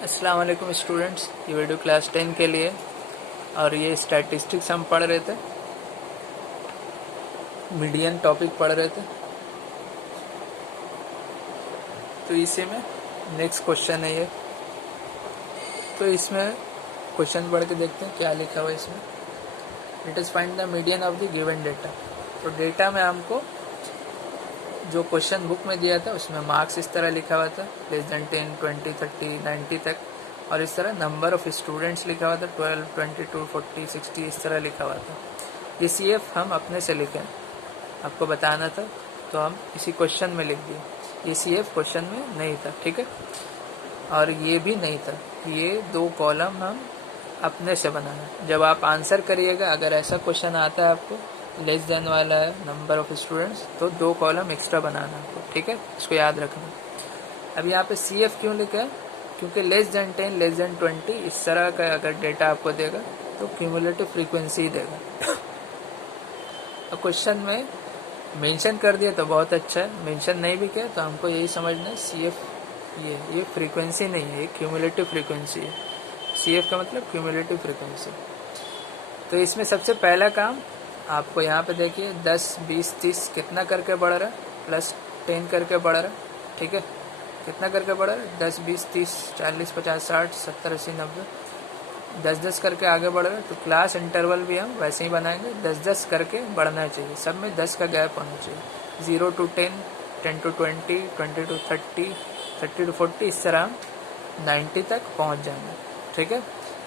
अस्सलाम वालेकुम स्टूडेंट्स, ये वीडियो क्लास 10 के लिए और ये स्टैटिस्टिक्स हम पढ़ रहे थे, मीडियन टॉपिक पढ़ रहे थे। तो इसी में नेक्स्ट क्वेश्चन है ये। तो इसमें क्वेश्चन पढ़ के देखते हैं क्या लिखा हुआ है इसमें। It is find the median of the given data. तो डेटा में हमको जो क्वेश्चन बुक में दिया था उसमें मार्क्स इस तरह लिखा हुआ था, लेस देन 10, 20, 30, 90 तक, और इस तरह नंबर ऑफ स्टूडेंट्स लिखा हुआ था 12, 22, 40, 60 इस तरह लिखा हुआ था। ये CF हम अपने से लिखें, आपको बताना था तो हम इसी क्वेश्चन में लिख दिए। ये CF क्वेश्चन में नहीं था, ठीक है, और ये भी नहीं था। ये दो कॉलम हम अपने से बनाना। जब आप आंसर करिएगा, अगर ऐसा क्वेश्चन आता है आपको लेस देन वाला है नंबर ऑफ स्टूडेंट्स, तो दो कॉलम एक्स्ट्रा बनाना आपको, ठीक है, इसको याद रखना। अब यहाँ पे CF क्यों लिखा है? क्योंकि लेस देन 10, लेस देन 20 इस तरह का अगर डेटा आपको देगा तो क्यूमुलेटिव फ्रीक्वेंसी देगा। और क्वेश्चन में मेंशन कर दिया तो बहुत अच्छा है, मेंशन नहीं भी किया तो हमको यही समझना है CF ये फ्रीक्वेंसी नहीं है, ये क्यूमुलेटिव फ्रीक्वेंसी है। CF का मतलब क्यूमुलेटिव फ्रीक्वेंसी। तो इसमें सबसे पहला काम आपको यहाँ पे देखिए 10, 20, 30 कितना करके बढ़ रहा है, प्लस 10 करके बढ़ रहा है, ठीक है, कितना करके बढ़ रहा है 10, 20, 30, 40, 50, 60, 70, 80, 90, 10-10 करके आगे बढ़ रहा है। तो क्लास इंटरवल भी हम वैसे ही बनाएंगे, 10-10 करके बढ़ना चाहिए, सब में 10 का गैप होना चाहिए। 0 to 10, 10 to 20, 20 to 30, 30 to 40 इस तरह हम 90 तक पहुंच जाएंगे, ठीक है।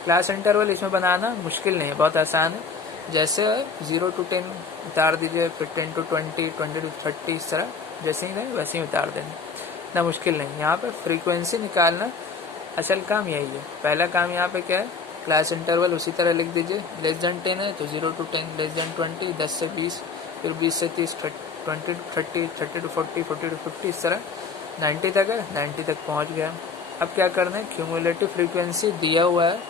क्लास इंटरवल इसमें बनाना मुश्किल नहीं है, बहुत आसान है। जैसे 0 to 10 उतार दीजिए, फिर 10 to 20, 20 to 30 इस तरह जैसे ही रहे वैसे ही उतार देना, इतना मुश्किल नहीं। यहाँ पे फ्रीक्वेंसी निकालना असल काम यही है। पहला काम यहाँ पे क्या है, क्लास इंटरवल उसी तरह लिख दीजिए। लेस देन 10 है तो 0 to 10, लेस देन 20 10 से 20, फिर 20 से 30, 20 to 30, 30 to 40, 40 to 50 इस तरह 90 तक है, 90 तक पहुँच गया। अब क्या करना है, क्यूमुलेटिव फ्रीक्वेंसी दिया हुआ है,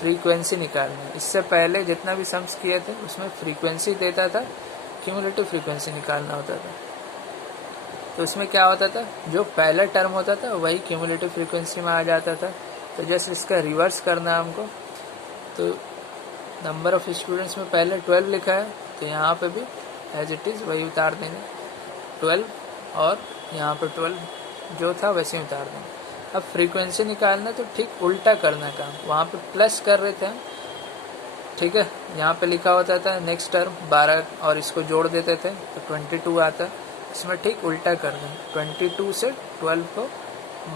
फ्रीक्वेंसी निकालना है। इससे पहले जितना भी सम्स किए थे उसमें फ्रीक्वेंसी देता था, क्यूमुलेटिव फ्रीक्वेंसी निकालना होता था। तो उसमें क्या होता था, जो पहला टर्म होता था वही क्यूमुलेटिव फ्रीक्वेंसी में आ जाता था। तो जस्ट इसका रिवर्स करना है हमको। तो नंबर ऑफ स्टूडेंट्स में पहले 12 लिखा है तो यहाँ पे भी एज इट इज़ वही उतार देंगे 12, और यहाँ पे 12 जो था वैसे ही उतार देंगे। अब फ्रीक्वेंसी निकालना तो ठीक उल्टा करना काम, वहाँ पे प्लस कर रहे थे हम, ठीक है, यहाँ पे लिखा होता था नेक्स्ट टर्म 12 और इसको जोड़ देते थे तो 22 आता। इसमें ठीक उल्टा करना, 22 से 12 को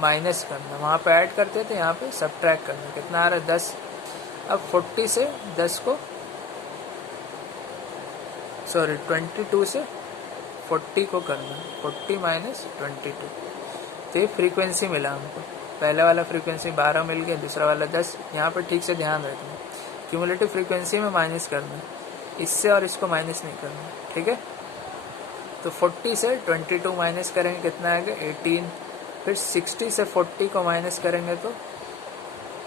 माइनस करना, वहाँ पे ऐड करते थे, यहाँ पे सब्ट्रैक्ट करना। कितना आ रहा है 10। अब 40 से 10 को 22 से 40 को करना, 40 माइनस 22। तो ये फ्रीक्वेंसी मिला हमको। पहला वाला फ्रीक्वेंसी 12 मिल गया, दूसरा वाला 10। यहाँ पर ठीक से ध्यान रखना, क्यूमुलेटिव फ्रीक्वेंसी में माइनस करना, इससे और इसको माइनस नहीं करना, ठीक है। तो 40 से 22 माइनस करेंगे, कितना आएगा 18। फिर 60 से 40 को माइनस करेंगे तो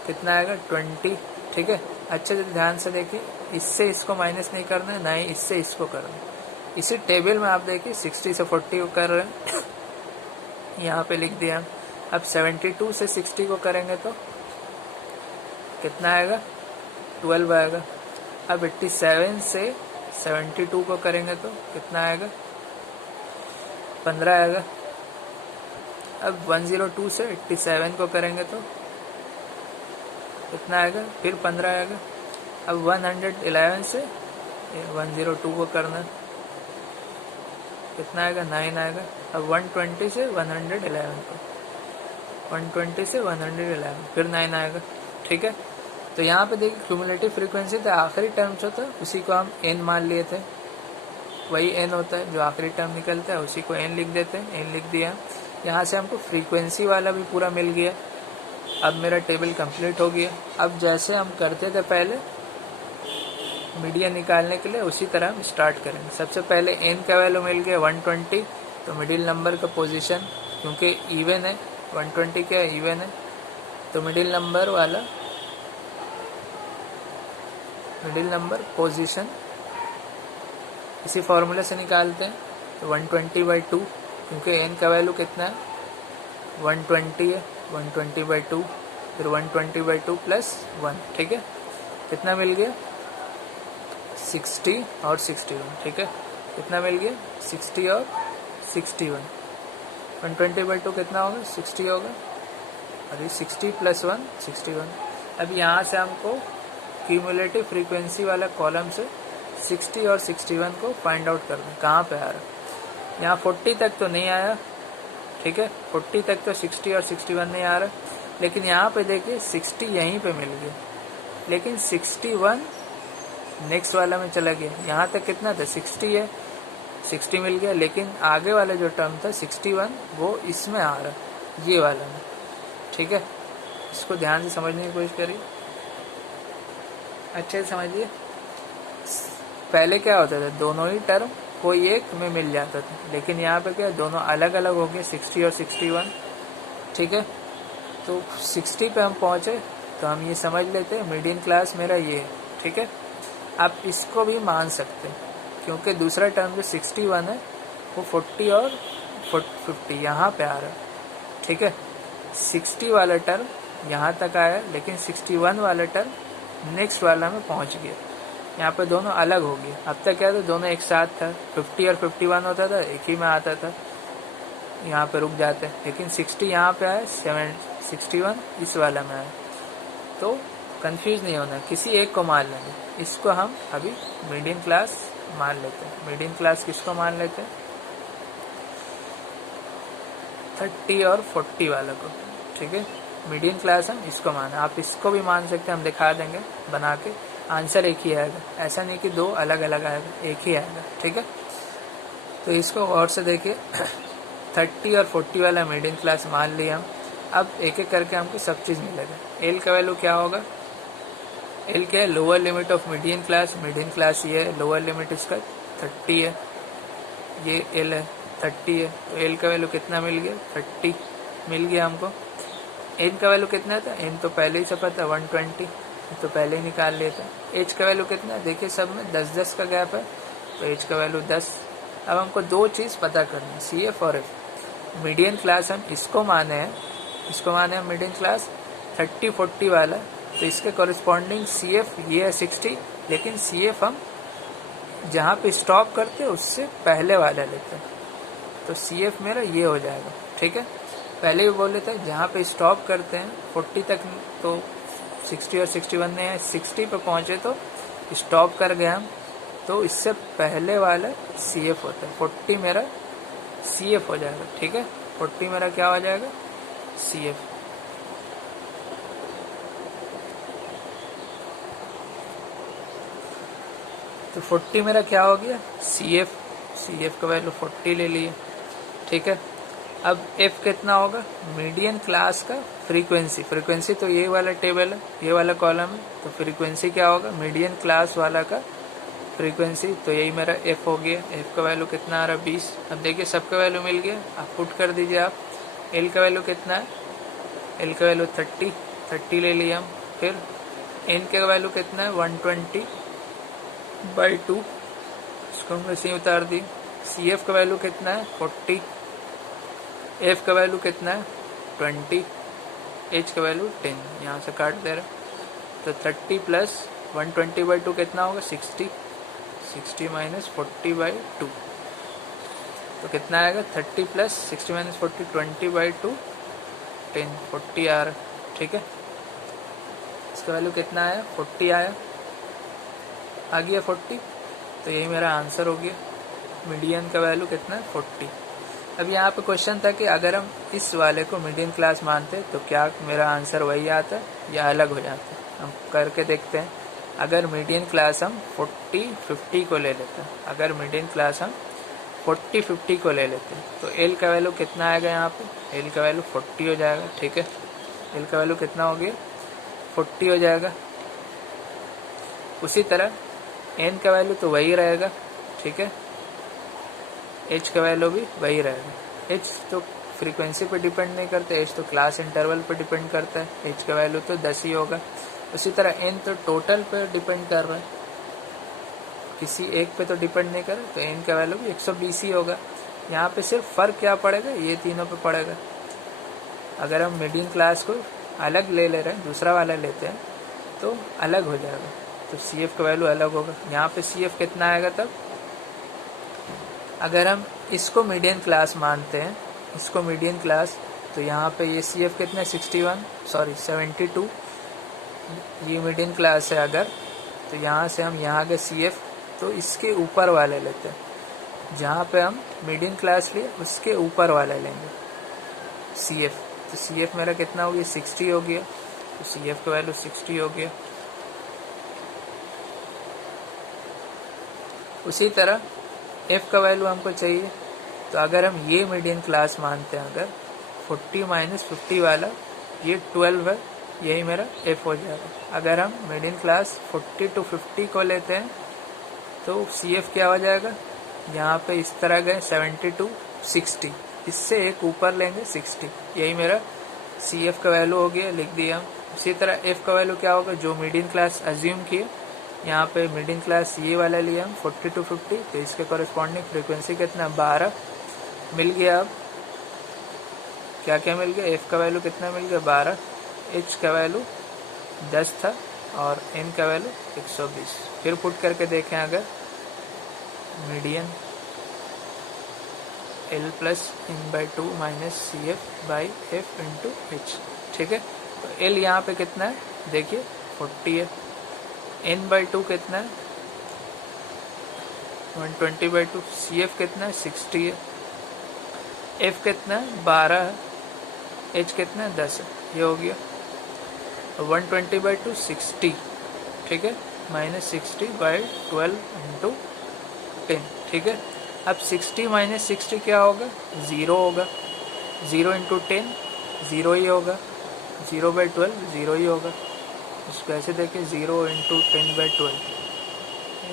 कितना आएगा 20, ठीक है। अच्छे से ध्यान से देखिए, इससे इसको माइनस नहीं करना है, ना ही इससे इसको करना है। इसी टेबल में आप देखिए 60 से 40 को कर रहे हैं, यहाँ पे लिख दिया। अब 72 से 60 को करेंगे तो कितना आएगा 12 आएगा। अब 87 से 72 को करेंगे तो कितना आएगा 15 आएगा। अब 102 से 87 को करेंगे तो कितना आएगा, फिर 15 आएगा। अब 111 से 102 को करना, कितना आएगा 9 आएगा। अब 120 से 111 को, 120 से 111 फिर 9 आएगा, ठीक है। तो यहाँ पे देखिए क्यूमुलेटिव फ्रीक्वेंसी तो आखिरी टर्म जो था उसी को हम n मान लिए थे, वही n होता है जो आखिरी टर्म निकलता है, उसी को n लिख देते हैं, n लिख दिया। यहाँ से हमको फ्रीक्वेंसी वाला भी पूरा मिल गया। अब मेरा टेबल कंप्लीट हो गया। अब जैसे हम करते थे पहले मीडियन निकालने के लिए, उसी तरह हम स्टार्ट करेंगे। सबसे पहले n का वैल्यू मिल गया 120, तो मिडिल नंबर का पोजीशन, क्योंकि इवन है 120 क्या इवन है, तो मिडिल नंबर वाला मिडिल नंबर पोजीशन इसी फॉर्मूला से निकालते हैं। तो 120/2, क्योंकि n का वैल्यू कितना है 120 है, 120/2 फिर 120/2 प्लस 1, ठीक है, कितना मिल गया 60 और 61, ठीक है, कितना मिल गया 60 और 61, 120/2 कितना होगा 60 होगा, अभी 60 प्लस 1 61। अब यहाँ से हमको क्यूमुलेटिव फ्रीक्वेंसी वाला कॉलम से 60 और 61 को फाइंड आउट करना है, कहाँ पे आ रहा है। यहाँ 40 तक तो नहीं आया, ठीक है, 40 तक तो 60 और 61 नहीं आ रहा, लेकिन यहाँ पे देखिए 60 यहीं पे मिल गया, लेकिन 61 नेक्स्ट वाला में चला गया। यहाँ तक कितना था 60 है, 60 मिल गया, लेकिन आगे वाला जो टर्म था 61 वो इसमें आ रहा, ये वाला में, ठीक है। इसको ध्यान से समझने की कोशिश करिए, अच्छे से समझिए। पहले क्या होता था, दोनों ही टर्म कोई एक में मिल जाता था, लेकिन यहाँ पे क्या दोनों अलग अलग हो गए 60 और 61, ठीक है। तो 60 पे हम पहुँचे तो हम ये समझ लेते हैं मीडियन क्लास मेरा ये है, ठीक है। आप इसको भी मान सकते हैं, क्योंकि दूसरा टर्म जो 61 है वो 40 और 50 यहाँ पे आ रहा है, ठीक है। 60 वाला टर्म यहाँ तक आया, लेकिन 61 वाला टर्म नेक्स्ट वाला में पहुँच गया, यहाँ पे दोनों अलग हो गए। अब तक क्या था, दोनों एक साथ था, 50 और 51 होता था, एक ही में आता था, यहाँ पे रुक जाते हैं, लेकिन 60 यहाँ पे आया, 61 इस वाला में आया। तो कंफ्यूज नहीं होना, किसी एक को मान लेंगे, इसको हम अभी मीडियन क्लास मान लेते हैं। मीडियन क्लास किसको मान लेते हैं, 30 और 40 वाला को, ठीक है। मीडियन क्लास हम इसको माना, आप इसको भी मान सकते हैं, हम दिखा देंगे बना के, आंसर एक ही आएगा, ऐसा नहीं कि दो अलग अलग आएगा, एक ही आएगा, ठीक है। तो इसको और से देखिए 30 और 40 वाला मीडियन क्लास मान लिया हम। अब एक एक करके हमको सब चीज़ मिलेगा। एल का वैल्यू क्या होगा, एल क्या है, lower limit of median class ये है, लोअर लिमिट इसका 30 है, ये एल है 30 है, तो एल का वैल्यू कितना मिल गया 30 मिल गया हमको। एन का वैल्यू कितना था, एन तो पहले ही से पता 120, तो पहले ही निकाल लेते हैं। एच का वैल्यू कितना है, देखिए सब में 10-10 का गैप है, तो एच का वैल्यू 10। अब हमको दो चीज़ पता करनी है, सी एफ और एफ। मीडियन क्लास हम इसको माने हैं मीडियन क्लास 30-40 वाला, तो इसके कॉरेस्पॉन्डिंग सी एफ ये है 60, लेकिन सी एफ हम जहाँ पे स्टॉप करते हैं उससे पहले वाला लेते हैं, तो सी एफ मेरा ये हो जाएगा, ठीक है। पहले भी बोले थे जहाँ पे स्टॉप करते हैं 40 तक, तो 60 और 61 ने 60 पे पहुँचे तो स्टॉप कर गए हम, तो इससे पहले वाला सी एफ होता है, 40 मेरा सी एफ हो जाएगा, ठीक है। 40 मेरा क्या हो जाएगा सी एफ। तो 40 मेरा क्या हो गया सी एफ का वैल्यू 40 ले लिए, ठीक है। अब एफ कितना होगा, मीडियन क्लास का फ्रीक्वेंसी तो ये वाला टेबल है, ये वाला कॉलम है, तो फ्रीक्वेंसी क्या होगा मीडियन क्लास वाला का फ्रीक्वेंसी, तो यही मेरा एफ हो गया। एफ का वैल्यू कितना आ रहा है 20। अब देखिए सबका वैल्यू मिल गया, आप पुट कर दीजिए आप। एल का वैल्यू कितना है, एल का वैल्यू 30 ले लिया हम। फिर एन का वैल्यू कितना है 120/2, इसको हम ऐसे ही उतार दी। सी एफ का वैल्यू कितना है 40, एफ का वैल्यू कितना है 20, एच का वैल्यू 10, यहाँ से काट दे रहा, तो 30 प्लस 120/2 कितना होगा 60 माइनस 40/2, तो कितना आएगा 30 प्लस 60 माइनस 40 20/2 10 40 आ रहा, ठीक है। इसका वैल्यू कितना आया 40 आया, आ गया 40, तो यही मेरा आंसर हो गया। मीडियन का वैल्यू कितना है 40। अब यहाँ पे क्वेश्चन था कि अगर हम इस वाले को मीडियन क्लास मानते तो क्या मेरा आंसर वही आता या अलग हो जाता। हम करके देखते हैं। अगर मीडियन क्लास हम 40-50 को ले लेते हैं, अगर मीडियन क्लास हम 40-50 को ले लेते हैं, तो एल का वैल्यू कितना आएगा यहाँ पे, एल का वैल्यू 40 हो जाएगा, ठीक है। एल का वैल्यू कितना हो गया 40 हो जाएगा। उसी तरह एन का वैल्यू तो वही रहेगा, ठीक है। एच का वैल्यू भी वही रहेगा। एच तो फ्रीक्वेंसी पे डिपेंड नहीं करता, एच तो क्लास इंटरवल पे डिपेंड करता है, एच का वैल्यू तो 10 ही होगा। उसी तरह एन तो टोटल पे डिपेंड कर रहा है, किसी एक पे तो डिपेंड नहीं कर रहा, तो एन का वैल्यू भी 120 ही होगा। यहाँ पे सिर्फ फ़र्क क्या पड़ेगा, ये तीनों पे पड़ेगा। अगर हम मीडियन क्लास को अलग ले रहे हैं, दूसरा वाला लेते हैं तो अलग हो जाएगा, तो सी एफ का वैल्यू अलग होगा। यहाँ पे सी एफ कितना आएगा तब, अगर हम इसको मीडियन क्लास मानते हैं, इसको मीडियन क्लास, तो यहाँ पे ये सी एफ कितना है 72, ये मीडियन क्लास है अगर, तो यहाँ से हम यहाँ के सी एफ तो इसके ऊपर वाले लेते हैं, जहाँ पे हम मीडियन क्लास लिए उसके ऊपर वाला लेंगे सी एफ। तो सी एफ मेरा कितना हो गया 60 हो गया, तो सी एफ का वैल्यू 60 हो गया। उसी तरह एफ का वैल्यू हमको चाहिए, तो अगर हम ये मीडियन क्लास मानते हैं, अगर 40 - 50 वाला ये 12 है, यही मेरा एफ हो जाएगा। अगर हम मीडियन क्लास 40 to 50 को लेते हैं तो सी एफ क्या हो जाएगा, यहाँ पे इस तरह गए 70 to 60, इससे एक ऊपर लेंगे 60, यही मेरा सी एफ का वैल्यू हो गया, लिख दिया हम। उसी तरह एफ का वैल्यू क्या होगा, जो मीडियन क्लास अज्यूम किए, यहाँ पे मीडियन क्लास ये वाला लिया हम 40 to 50, तो इसके कॉरेस्पॉन्डिंग फ्रीक्वेंसी कितना 12 मिल गया। अब क्या क्या मिल गया, एफ का वैल्यू कितना मिल गया 12, एच का वैल्यू 10 था और एन का वैल्यू 120। फिर पुट करके देखें, अगर median L + n/2 - CF/F × H, ठीक है। तो L यहाँ पे कितना है, देखिए 40 है, n/2 कितना है 120/2, CF कितना है 60 है, F कितना है 12 है, H कितना है 10 है, ये हो गया 120/2 60, ठीक है, -60/12 × 10, ठीक है। अब 60 - 60 क्या होगा, 0 होगा, 0 × 10 0 ही होगा, 0/12 0 ही होगा। इसको ऐसे देखें 0 × 10/12,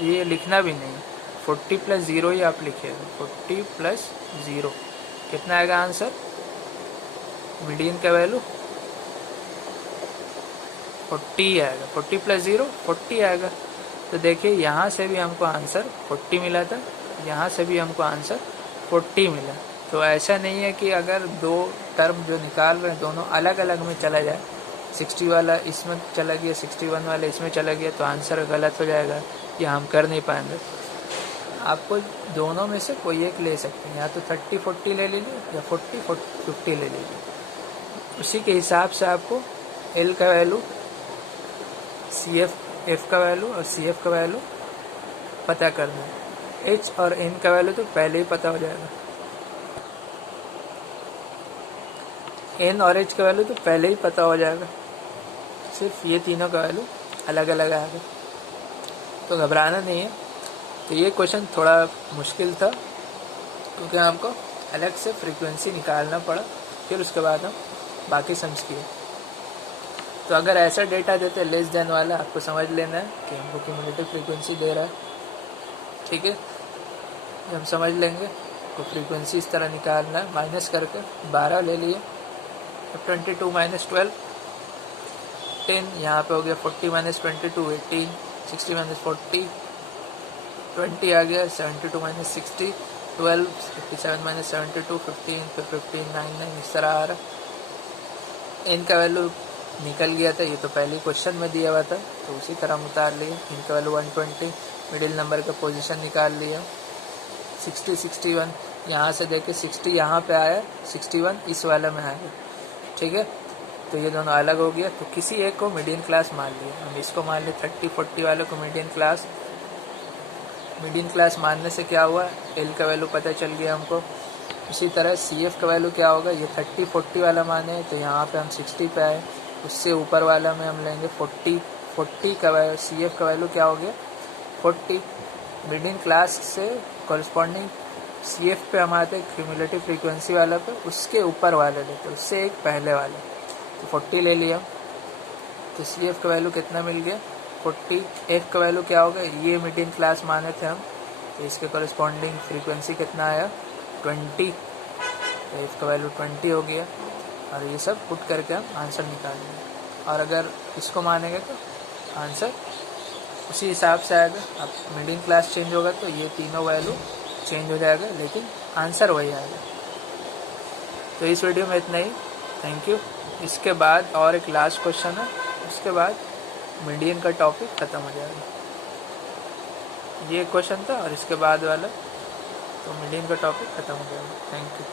ये लिखना भी नहीं, 40 + 0 ही आप लिखिएगा, 40 + 0 कितना आएगा आंसर, मीडियन का वैल्यू 40 आएगा, 40 + 0 40 आएगा। तो देखिए यहाँ से भी हमको आंसर 40 मिला था, यहाँ से भी हमको आंसर 40 मिला। तो ऐसा नहीं है कि अगर दो टर्म जो निकाल रहे हैं दोनों अलग अलग में चला जाए, 60 वाला इसमें चला गया, 61 वाला इसमें चला गया, तो आंसर गलत हो जाएगा, ये हम कर नहीं पाएंगे। आपको दोनों में से कोई एक ले सकते हैं, या तो 30-40 ले लीजिए या 40-50 ले लीजिए। उसी के हिसाब से आपको एल का वैल्यू, सी एफ का वैल्यू और सी एफ का वैल्यू पता करना है। एच और एन का वैल्यू तो पहले ही पता हो जाएगा, एन और एच का वैल्यू तो पहले ही पता हो जाएगा, सिर्फ ये तीनों का वैल्यू अलग अलग आएगा, तो घबराना नहीं है। तो ये क्वेश्चन थोड़ा मुश्किल था क्योंकि हमको अलग से फ्रीक्वेंसी निकालना पड़ा, फिर उसके बाद हम बाकी सम्स किए। तो अगर ऐसा डेटा देते लेस देन वाला, आपको समझ लेना है कि हमको क्यूमुलेटिव फ्रीक्वेंसी दे रहा है, ठीक है। हम समझ लेंगे तो फ्रीक्वेंसी इस तरह निकालना है, माइनस करके 12 ले लिए, 22 - 12 10, यहाँ पे हो गया 40 - 22 18, 60 - 40 20 आ गया, 72 - 60 12, 57 - 72 15, फिर 15 9 इस तरह आ रहा। इनका वैल्यू निकल गया था, ये तो पहले क्वेश्चन में दिया हुआ था, तो उसी तरह हम उतार लिए। इनका वैल्यू 120, मिडिल नंबर का पोजीशन निकाल लिया। 60 61 यहाँ से देखे 60 यहाँ पे आया, 61 इस वाला में आया, ठीक है। तो ये दोनों अलग हो गया, तो किसी एक को मीडियन क्लास मान लिया। हम इसको मान लिया 30-40 वाले को मीडियन क्लास। मीडियन क्लास मानने से क्या हुआ, एल का वैल्यू पता चल गया हमको। इसी तरह सी एफ का वैल्यू क्या होगा, ये 30-40 वाला माने तो यहाँ पे हम 60 पे आए, उससे ऊपर वाला में हम लेंगे 40 का वैल्यू। सी एफ का वैल्यू क्या हो गया 40। मीडियन क्लास से कॉरस्पॉन्डिंग सी एफ पे हम आते क्यूमुलेटिव फ्रीक्वेंसी वाला पे, उसके ऊपर वाले लेते, उससे एक पहले वाले, तो 40 ले लिया। तो सी एफ का वैल्यू कितना मिल गया 40। एफ का वैल्यू क्या होगा, ये मीडियन क्लास माने थे हम, तो इसके कॉरस्पॉन्डिंग फ्रीक्वेंसी कितना आया 20, तो एफ का वैल्यू 20 हो गया। और ये सब पुट करके हम आंसर निकालेंगे, और अगर इसको मानेंगे तो आंसर उसी हिसाब से आएगा। अब मीडियन क्लास चेंज होगा तो ये तीनों वैल्यू चेंज हो जाएगा, लेकिन आंसर वही आएगा। तो इस वीडियो में इतना ही, थैंक यू। इसके बाद और एक लास्ट क्वेश्चन है, उसके बाद मीडियन का टॉपिक ख़त्म हो जाएगा। ये क्वेश्चन था और इसके बाद वाला तो मीडियन का टॉपिक ख़त्म हो जाएगा। Thank you.